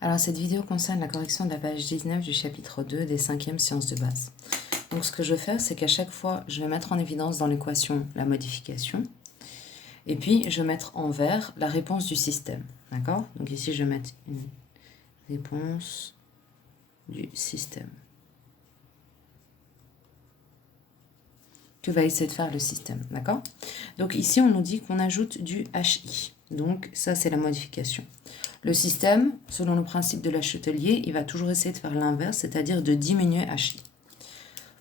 Alors, cette vidéo concerne la correction de la page 19 du chapitre 2 des 5e sciences de base. Donc, ce que je vais faire, c'est qu'à chaque fois, je vais mettre en évidence dans l'équation la modification. Et puis, je vais mettre en vert la réponse du système. D'accord? Donc, ici, je vais mettre une réponse du système. Que va essayer de faire le système. D'accord? Donc, ici, on nous dit qu'on ajoute du HI. Donc, ça, c'est la modification. Le système, selon le principe de la Châtelier, il va toujours essayer de faire l'inverse, c'est-à-dire de diminuer HI.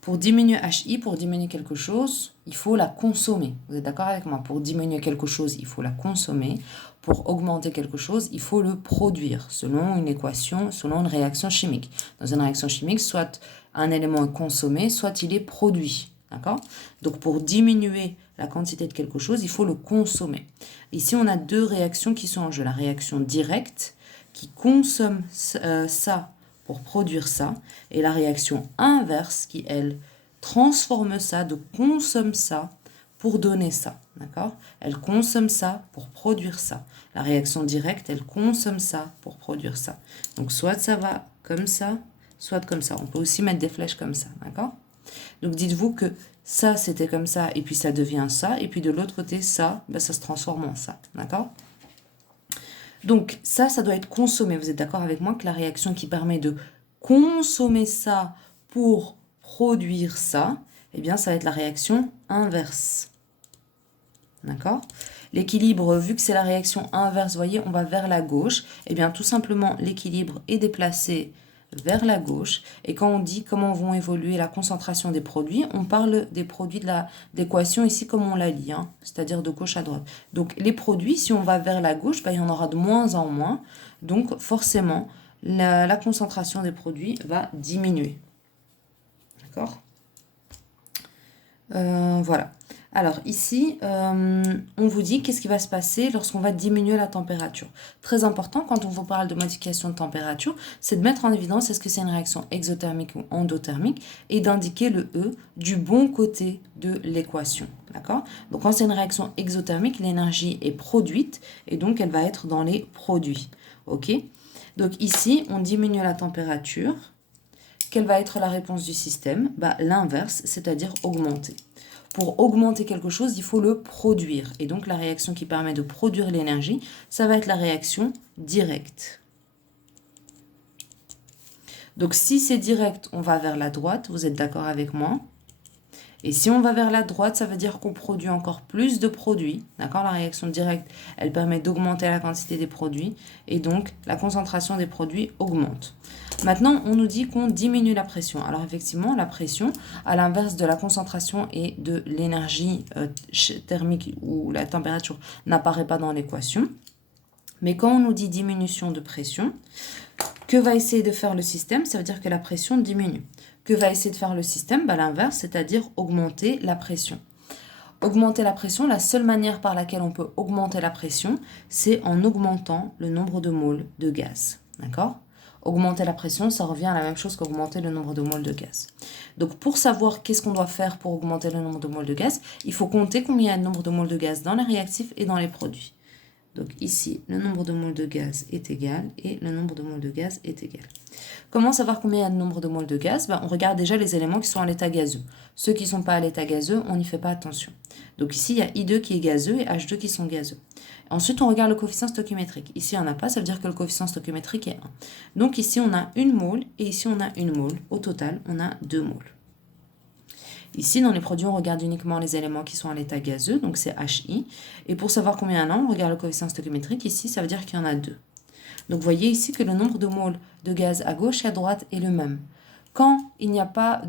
Pour diminuer HI, pour diminuer quelque chose, il faut la consommer. Vous êtes d'accord avec moi? Pour diminuer quelque chose, il faut la consommer. Pour augmenter quelque chose, il faut le produire, selon une équation, selon une réaction chimique. Dans une réaction chimique, soit un élément est consommé, soit il est produit. D'accord? Donc, pour diminuer la quantité de quelque chose, il faut le consommer. Ici, on a deux réactions qui sont en jeu. La réaction directe, qui consomme ça pour produire ça, et la réaction inverse, qui, elle, transforme ça, de consomme ça pour donner ça. D'accord? Elle consomme ça pour produire ça. La réaction directe, elle consomme ça pour produire ça. Donc, soit ça va comme ça, soit comme ça. On peut aussi mettre des flèches comme ça. D'accord? Donc, dites-vous que ça, c'était comme ça, et puis ça devient ça, et puis de l'autre côté, ça, ben, ça se transforme en ça. D'accord? Donc, ça doit être consommé. Vous êtes d'accord avec moi que la réaction qui permet de consommer ça pour produire ça, eh bien, ça va être la réaction inverse. D'accord? L'équilibre, vu que c'est la réaction inverse, vous voyez, on va vers la gauche. Eh bien, tout simplement, l'équilibre est déplacé vers la gauche. Et quand on dit comment vont évoluer la concentration des produits, on parle des produits de d'équation ici comme on la lit, hein, c'est-à-dire de gauche à droite. Donc les produits, si on va vers la gauche, ben, il y en aura de moins en moins. Donc forcément, la concentration des produits va diminuer. D'accord? Voilà. Alors ici, on vous dit qu'est-ce qui va se passer lorsqu'on va diminuer la température. Très important, quand on vous parle de modification de température, c'est de mettre en évidence est-ce que c'est une réaction exothermique ou endothermique et d'indiquer le E du bon côté de l'équation. D'accord? Donc quand c'est une réaction exothermique, l'énergie est produite et donc elle va être dans les produits. Ok? Donc ici, on diminue la température. Quelle va être la réponse du système? Bah, l'inverse, c'est-à-dire augmenter. Pour augmenter quelque chose, il faut le produire. Et donc, la réaction qui permet de produire l'énergie, ça va être la réaction directe. Donc, si c'est direct, on va vers la droite. Vous êtes d'accord avec moi? Et si on va vers la droite, ça veut dire qu'on produit encore plus de produits. D'accord? La réaction directe, elle permet d'augmenter la quantité des produits. Et donc, la concentration des produits augmente. Maintenant, on nous dit qu'on diminue la pression. Alors effectivement, la pression, à l'inverse de la concentration et de l'énergie thermique où la température n'apparaît pas dans l'équation. Mais quand on nous dit diminution de pression, que va essayer de faire le système? Ça veut dire que la pression diminue. Que va essayer de faire le système? Bah, l'inverse, c'est-à-dire augmenter la pression. Augmenter la pression, la seule manière par laquelle on peut augmenter la pression, c'est en augmentant le nombre de moles de gaz. D'accord? Augmenter la pression, ça revient à la même chose qu'augmenter le nombre de moles de gaz. Donc, pour savoir qu'est-ce qu'on doit faire pour augmenter le nombre de moles de gaz, il faut compter combien il y a de nombre de moles de gaz dans les réactifs et dans les produits. Donc ici, le nombre de moles de gaz est égal et le nombre de moles de gaz est égal. Comment savoir combien il y a de nombre de moles de gaz? On regarde déjà les éléments qui sont à l'état gazeux. Ceux qui ne sont pas à l'état gazeux, on n'y fait pas attention. Donc ici, il y a I2 qui est gazeux et H2 qui sont gazeux. Ensuite, on regarde le coefficient stoichiométrique. Ici, il n'y en a pas, ça veut dire que le coefficient stoichiométrique est 1. Donc ici, on a 1 mole et ici, on a 1 mole. Au total, on a 2 moles. Ici, dans les produits, on regarde uniquement les éléments qui sont à l'état gazeux, donc c'est HI. Et pour savoir combien il y en a, on regarde le coefficient stoichiométrique. Ici, ça veut dire qu'il y en a 2. Donc, vous voyez ici que le nombre de moles de gaz à gauche et à droite est le même. Quand il n'y a pas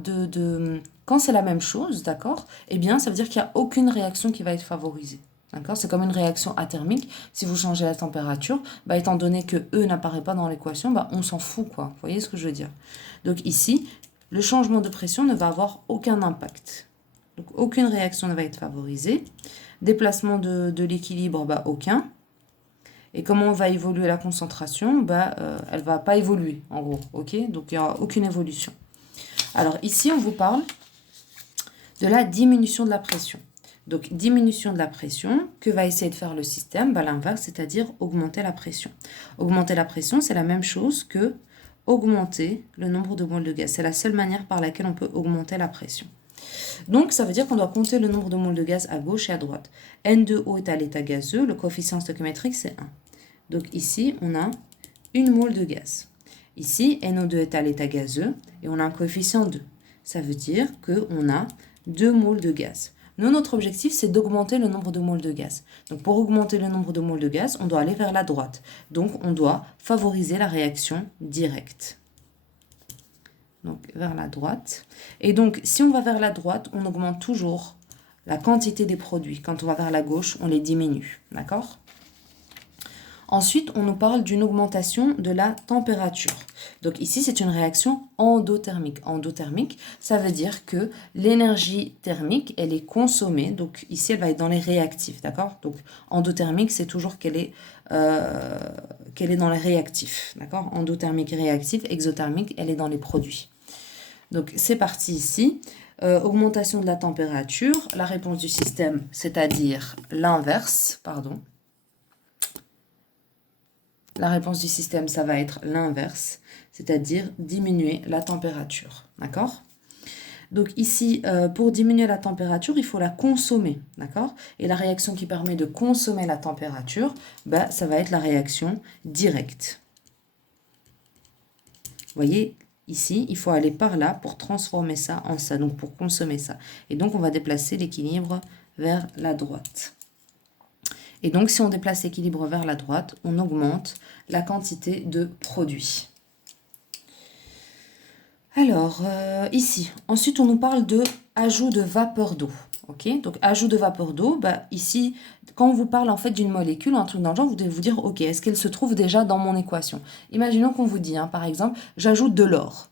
quand c'est la même chose, d'accord, eh bien, ça veut dire qu'il n'y a aucune réaction qui va être favorisée. D'accord? C'est comme une réaction athermique. Si vous changez la température, bah, étant donné que E n'apparaît pas dans l'équation, bah, on s'en fout, quoi. Vous voyez ce que je veux dire? Donc ici, le changement de pression ne va avoir aucun impact. Donc, aucune réaction ne va être favorisée. Déplacement de l'équilibre, bah, aucun. Et comment va évoluer la concentration? Bah, elle ne va pas évoluer, en gros. Ok? Donc, il n'y aura aucune évolution. Alors, ici, on vous parle de la diminution de la pression. Donc, diminution de la pression, que va essayer de faire le système? L'inverse, c'est-à-dire augmenter la pression. Augmenter la pression, c'est la même chose que augmenter le nombre de moles de gaz. C'est la seule manière par laquelle on peut augmenter la pression. Donc, ça veut dire qu'on doit compter le nombre de moles de gaz à gauche et à droite. N2O est à l'état gazeux, le coefficient stoichiométrique, c'est 1. Donc, ici, on a 1 mole de gaz. Ici, NO2 est à l'état gazeux et on a un coefficient 2. Ça veut dire qu'on a 2 moles de gaz. Nous, notre objectif, c'est d'augmenter le nombre de moles de gaz. Donc, pour augmenter le nombre de moles de gaz, on doit aller vers la droite. Donc, on doit favoriser la réaction directe. Donc, vers la droite. Et donc, si on va vers la droite, on augmente toujours la quantité des produits. Quand on va vers la gauche, on les diminue. D'accord ? Ensuite, on nous parle d'une augmentation de la température. Donc ici, c'est une réaction endothermique. Endothermique, ça veut dire que l'énergie thermique, elle est consommée. Donc ici, elle va être dans les réactifs, d'accord? Donc endothermique, c'est toujours qu'elle est dans les réactifs, d'accord? Endothermique, réactif, exothermique, elle est dans les produits. Donc c'est parti ici. Augmentation de la température, la réponse du système, c'est-à-dire l'inverse, pardon. La réponse du système, ça va être l'inverse, c'est-à-dire diminuer la température. D'accord? Donc ici, pour diminuer la température, il faut la consommer. D'accord? Et la réaction qui permet de consommer la température, ça va être la réaction directe. Vous voyez, ici, il faut aller par là pour transformer ça en ça, donc pour consommer ça. Et donc, on va déplacer l'équilibre vers la droite. Et donc, si on déplace l'équilibre vers la droite, on augmente la quantité de produit. Alors, ici, ensuite, on nous parle de ajout de vapeur d'eau. Ok, donc ajout de vapeur d'eau, ici, quand on vous parle en fait d'une molécule ou un truc dans le genre, vous devez vous dire, ok, est-ce qu'elle se trouve déjà dans mon équation? Imaginons qu'on vous dit, par exemple, j'ajoute de l'or.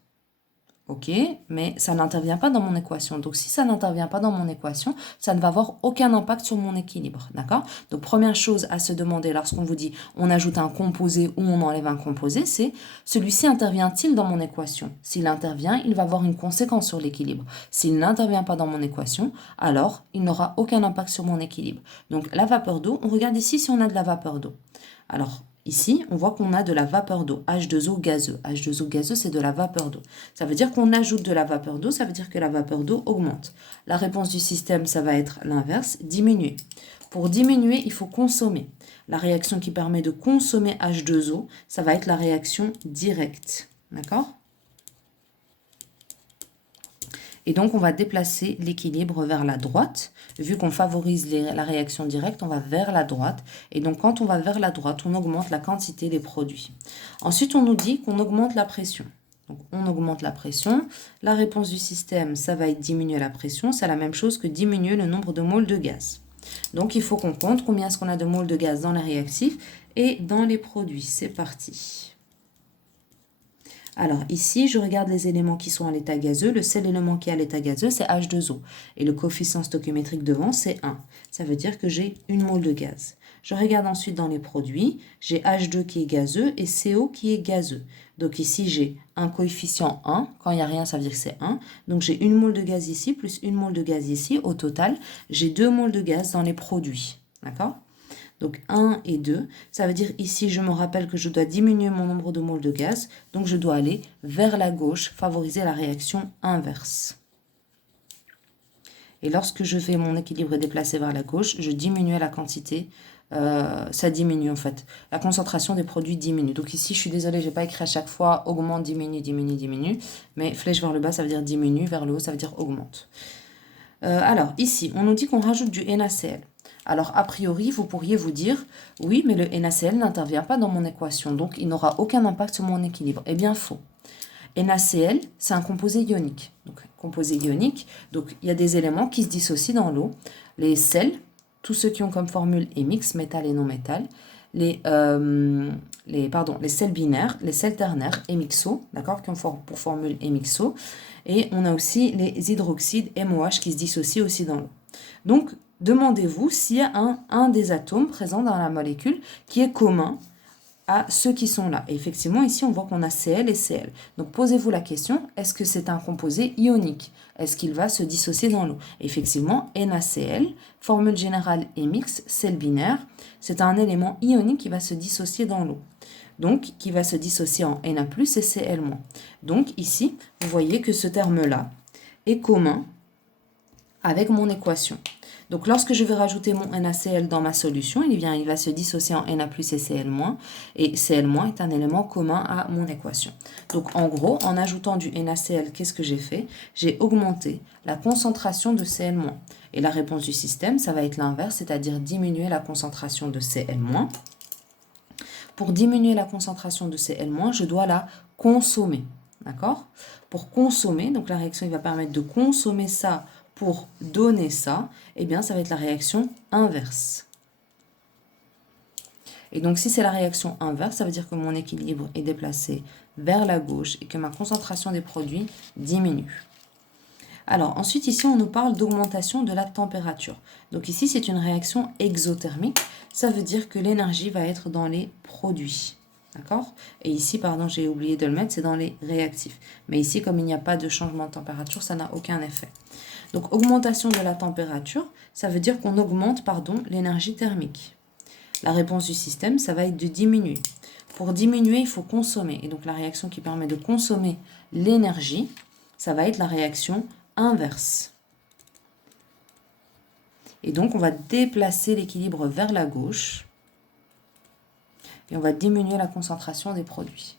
Ok, mais ça n'intervient pas dans mon équation. Donc, si ça n'intervient pas dans mon équation, ça ne va avoir aucun impact sur mon équilibre. D'accord? Donc, première chose à se demander lorsqu'on vous dit on ajoute un composé ou on enlève un composé, c'est celui-ci intervient-il dans mon équation? S'il intervient, il va avoir une conséquence sur l'équilibre. S'il n'intervient pas dans mon équation, alors il n'aura aucun impact sur mon équilibre. Donc, la vapeur d'eau, on regarde ici si on a de la vapeur d'eau. Alors, ici, on voit qu'on a de la vapeur d'eau, H2O gazeux. H2O gazeux, c'est de la vapeur d'eau. Ça veut dire qu'on ajoute de la vapeur d'eau, ça veut dire que la vapeur d'eau augmente. La réponse du système, ça va être l'inverse, diminuer. Pour diminuer, il faut consommer. La réaction qui permet de consommer H2O, ça va être la réaction directe. D'accord ? Et donc, on va déplacer l'équilibre vers la droite. Vu qu'on favorise la réaction directe, on va vers la droite. Et donc, quand on va vers la droite, on augmente la quantité des produits. Ensuite, on nous dit qu'on augmente la pression. Donc, on augmente la pression. La réponse du système, ça va être diminuer la pression. C'est la même chose que diminuer le nombre de moles de gaz. Donc, il faut qu'on compte combien est-ce qu'on a de moles de gaz dans les réactifs et dans les produits. C'est parti. Alors ici, je regarde les éléments qui sont à l'état gazeux. Le seul élément qui est à l'état gazeux, c'est H2O. Et le coefficient stoichiométrique devant, c'est 1. Ça veut dire que j'ai une mole de gaz. Je regarde ensuite dans les produits. J'ai H2 qui est gazeux et CO qui est gazeux. Donc ici, j'ai un coefficient 1. Quand il n'y a rien, ça veut dire que c'est 1. Donc j'ai une mole de gaz ici plus une mole de gaz ici. Au total, j'ai 2 moles de gaz dans les produits. D'accord ? Donc 1 et 2, ça veut dire ici, je me rappelle que je dois diminuer mon nombre de moles de gaz. Donc je dois aller vers la gauche, favoriser la réaction inverse. Et lorsque je fais mon équilibre déplacé vers la gauche, je diminue la quantité. Ça diminue en fait. La concentration des produits diminue. Donc ici, je suis désolée, je n'ai pas écrit à chaque fois augmente, diminue, diminue, diminue. Mais flèche vers le bas, ça veut dire diminue, vers le haut, ça veut dire augmente. Alors ici, on nous dit qu'on rajoute du NaCl. Alors, a priori, vous pourriez vous dire, oui, mais le NaCl n'intervient pas dans mon équation, donc il n'aura aucun impact sur mon équilibre. Eh bien, faux. NaCl, c'est un composé ionique. Donc, composé ionique, donc il y a des éléments qui se dissocient dans l'eau. Les sels, tous ceux qui ont comme formule mix, métal et non métal. Les sels binaires, les sels ternaires, mixo, d'accord, qui ont pour formule mixo. Et on a aussi les hydroxydes MOH qui se dissocient aussi dans l'eau. Donc, demandez-vous s'il y a un des atomes présents dans la molécule qui est commun à ceux qui sont là. Et effectivement, ici, on voit qu'on a Cl et Cl. Donc, posez-vous la question, est-ce que c'est un composé ionique? est-ce qu'il va se dissocier dans l'eau? Effectivement, NaCl, formule générale et mixte, sel binaire, c'est un élément ionique qui va se dissocier dans l'eau. Donc, qui va se dissocier en Na+, et Cl-. Donc, ici, vous voyez que ce terme-là est commun avec mon équation. Donc, lorsque je vais rajouter mon NaCl dans ma solution, il va se dissocier en Na+, et Cl-, et Cl- est un élément commun à mon équation. Donc, en gros, en ajoutant du NaCl, qu'est-ce que j'ai fait? J'ai augmenté la concentration de Cl-. Et la réponse du système, ça va être l'inverse, c'est-à-dire diminuer la concentration de Cl-. Pour diminuer la concentration de Cl-, je dois la consommer. D'accord? Pour consommer, donc la réaction il va permettre de consommer ça pour donner ça, eh bien ça va être la réaction inverse. Et donc si c'est la réaction inverse, ça veut dire que mon équilibre est déplacé vers la gauche et que ma concentration des produits diminue. Alors ensuite ici on nous parle d'augmentation de la température. Donc ici c'est une réaction exothermique, ça veut dire que l'énergie va être dans les produits. D'accord? Et ici, pardon, j'ai oublié de le mettre, c'est dans les réactifs. Mais ici, comme il n'y a pas de changement de température, ça n'a aucun effet. Donc, augmentation de la température, ça veut dire qu'on augmente, l'énergie thermique. La réponse du système, ça va être de diminuer. Pour diminuer, il faut consommer. Et donc, la réaction qui permet de consommer l'énergie, ça va être la réaction inverse. Et donc, on va déplacer l'équilibre vers la gauche. Et on va diminuer la concentration des produits.